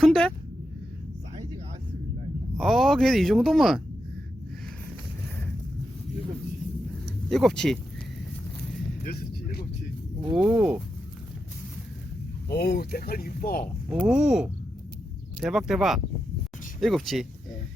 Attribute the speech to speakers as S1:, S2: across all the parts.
S1: 큰데?
S2: 사이즈가 않습니다.
S1: 아, 그래도 이 정도면
S2: 일곱치,
S1: 일곱치.
S2: 여섯 치, 일곱 치.
S1: 오,
S2: 오우, 색깔 이뻐.
S1: 오. 대박, 대박. 일곱 치.
S2: 예.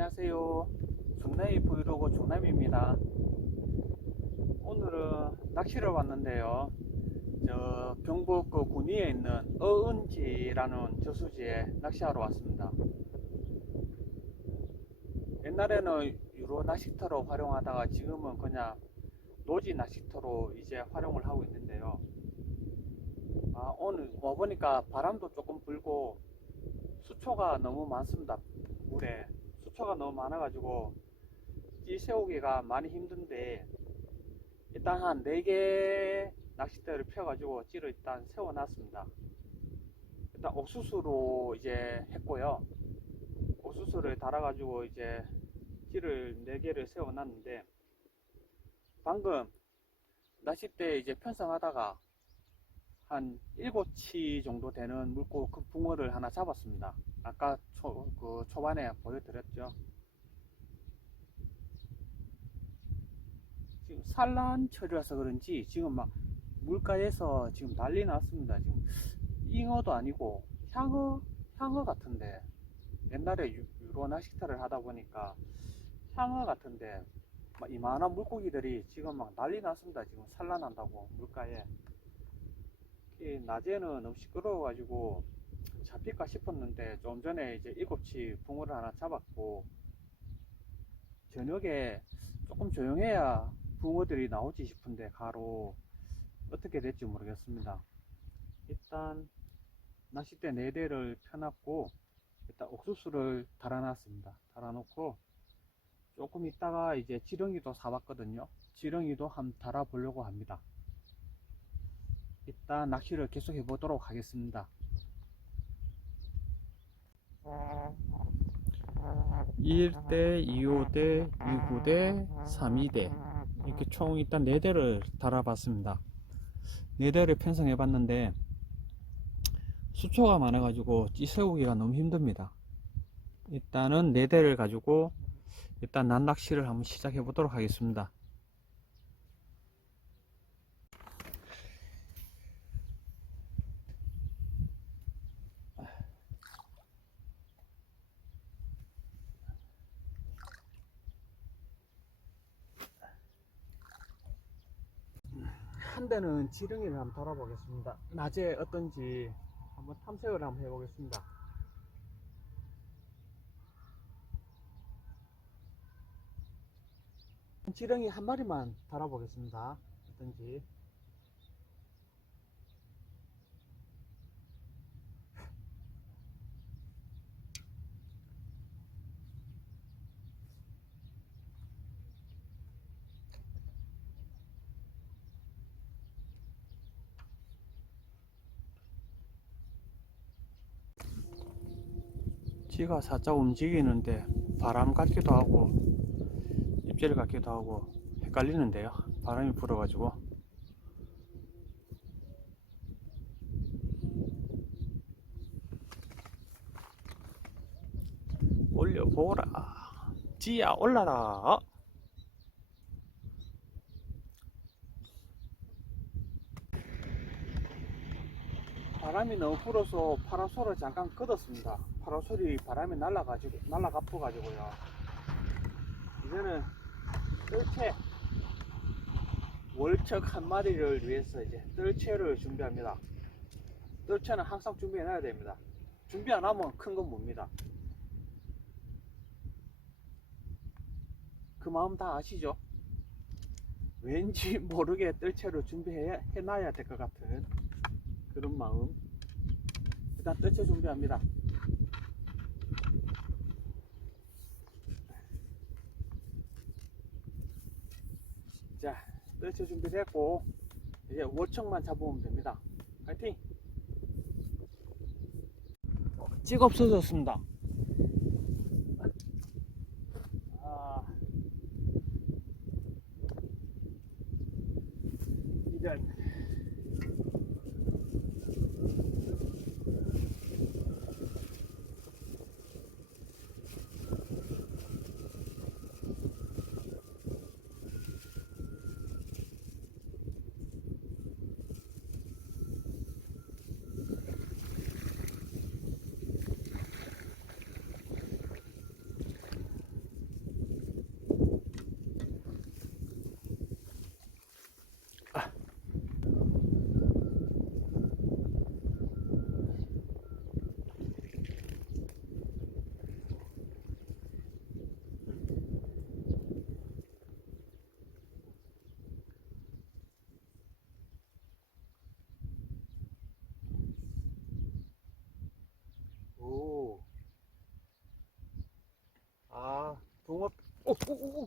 S1: 안녕하세요. 중남이 브이로그 중남입니다. 오늘은 낚시를 왔는데요. 저 경북 그 군위에 있는 어은지라는 저수지에 낚시하러 왔습니다. 옛날에는 유로 낚시터로 활용하다가 지금은 그냥 노지 낚시터로 이제 활용을 하고 있는데요. 아, 오늘 와보니까 바람도 조금 불고 수초가 너무 많습니다. 물에. 수초가 너무 많아가지고 찌 세우기가 많이 힘든데 일단 한 4개 낚싯대를 펴가지고 찌를 일단 세워놨습니다. 일단 옥수수로 이제 했고요. 옥수수를 달아가지고 이제 찌를 4개를 세워놨는데 방금 낚싯대 이제 편성하다가 한 7치 정도 되는 물고 그 붕어를 하나 잡았습니다. 아까 초, 그 초반에 보여드렸죠. 지금 산란철이라서 그런지 지금 막 물가에서 지금 난리 났습니다. 지금 잉어도 아니고 향어, 향어 같은데 옛날에 유, 유로 낚시터를 하다 보니까 향어 같은데 막 이만한 물고기들이 지금 막 난리 났습니다. 지금 산란한다고 물가에. 이 낮에는 너무 시끄러워가지고 잡힐까 싶었는데 좀 전에 이제 일곱치 붕어를 하나 잡았고 저녁에 조금 조용해야 붕어들이 나오지 싶은데 가로 어떻게 될지 모르겠습니다. 일단 낚싯대 4대를 펴놨고 일단 옥수수를 달아놨습니다. 달아놓고 조금 있다가 이제 지렁이도 사봤거든요. 지렁이도 한번 달아보려고 합니다. 일단 낚시를 계속 해보도록 하겠습니다. 1대, 2호대, 6호대, 3위대 이렇게 총 일단 4대를 달아봤습니다. 4대를 편성해 봤는데 수초가 많아 가지고 찌세우기가 너무 힘듭니다. 일단은 4대를 가지고 일단 난낚시를 한번 시작해 보도록 하겠습니다. 한 대는 지렁이를 한번 돌아보겠습니다. 낮에 어떤지 한번 탐색을 한번 해보겠습니다. 지렁이 한 마리만 달아보겠습니다. 어떤지. 지가 살짝 움직이는데 바람 같기도 하고 입질 같기도 하고 헷갈리는데요. 바람이 불어가지고 올려보라. 지야 올라라. 바람이 너무 불어서 파라솔을 잠깐 끄었습니다. 파라솔이 바람에 날아가지고 날아가 가지고요. 이제는 뜰채 월척 한 마리를 위해서 이제 뜰채를 준비합니다. 뜰채는 항상 준비해 놔야 됩니다. 준비 안 하면 큰 건 뭡니다. 그 마음 다 아시죠? 왠지 모르게 뜰채를 준비해 놔야 될 것 같은 그런 마음. 일단 뜰채 준비합니다. 자, 뜰채 준비됐고 이제 월척만 잡으면 됩니다. 파이팅! 찍 없어졌습니다. 아, 이런. 오. 아, 동업. 오, 오, 오, 오.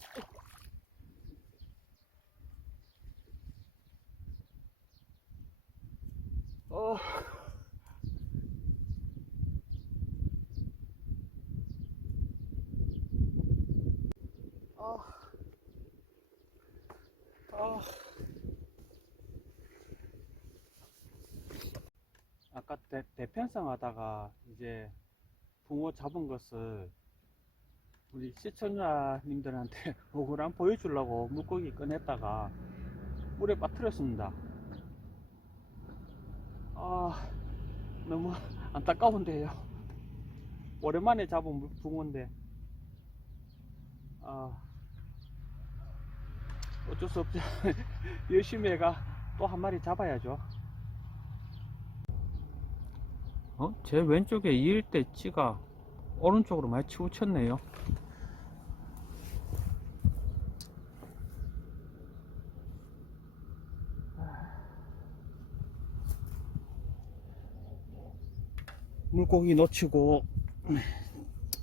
S1: 어. 아. 아. 아까 대, 대편성 하다가 이제 붕어 잡은 것을 우리 시청자님들한테 억울한 보여주려고 물고기 꺼냈다가 물에 빠뜨렸습니다. 아, 너무 안타까운데요. 오랜만에 잡은 물- 붕어인데, 아, 어쩔 수 없죠. 열심히 해가 또 한 마리 잡아야죠. 어? 제 왼쪽에 이을대 찌가 오른쪽으로 많이 치우쳤네요. 물고기 놓치고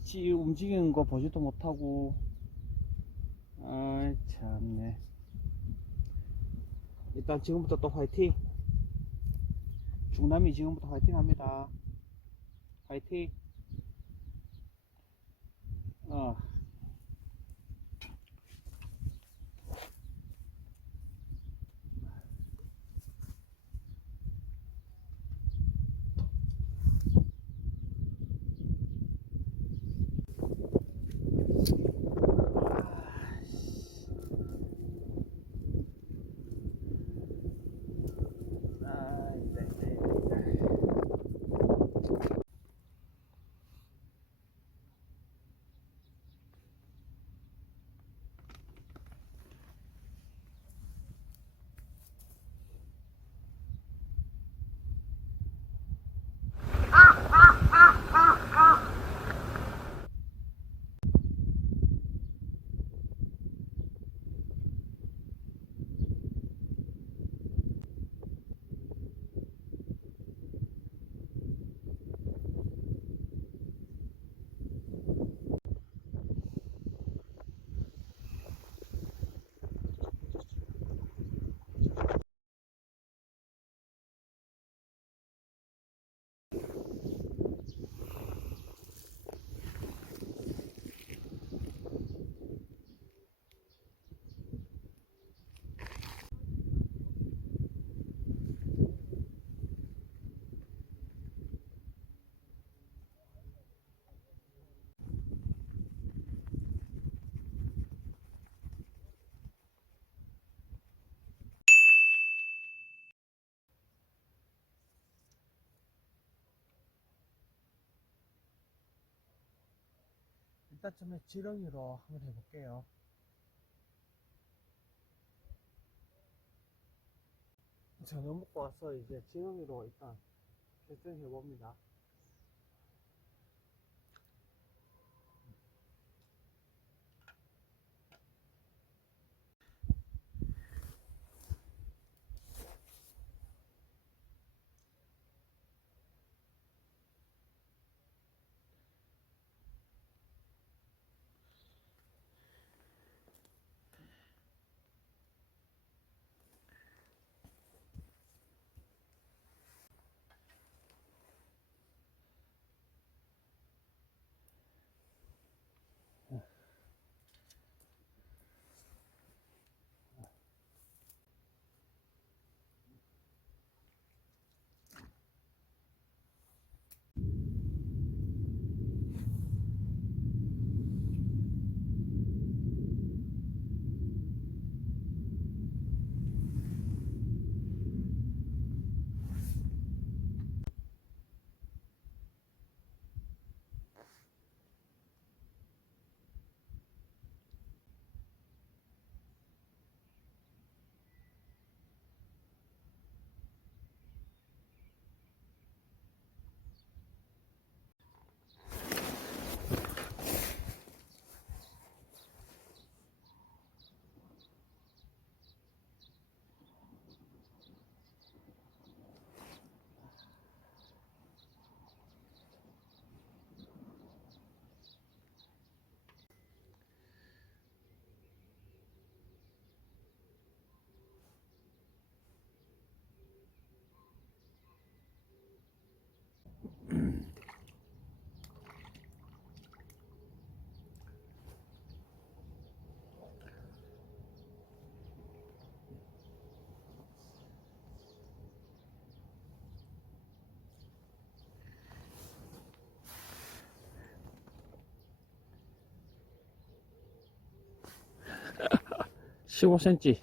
S1: 찌 움직이는 거 보지도 못하고 아이 참네 일단 지금부터 또 화이팅 중남이 지금부터 화이팅 합니다 화이팅 어. 아, 네, 네, 네. 일단 처음에 지렁이로 한번 해볼게요. 저녁 먹고 와서 이제 지렁이로 일단 결정해 봅니다. 15センチ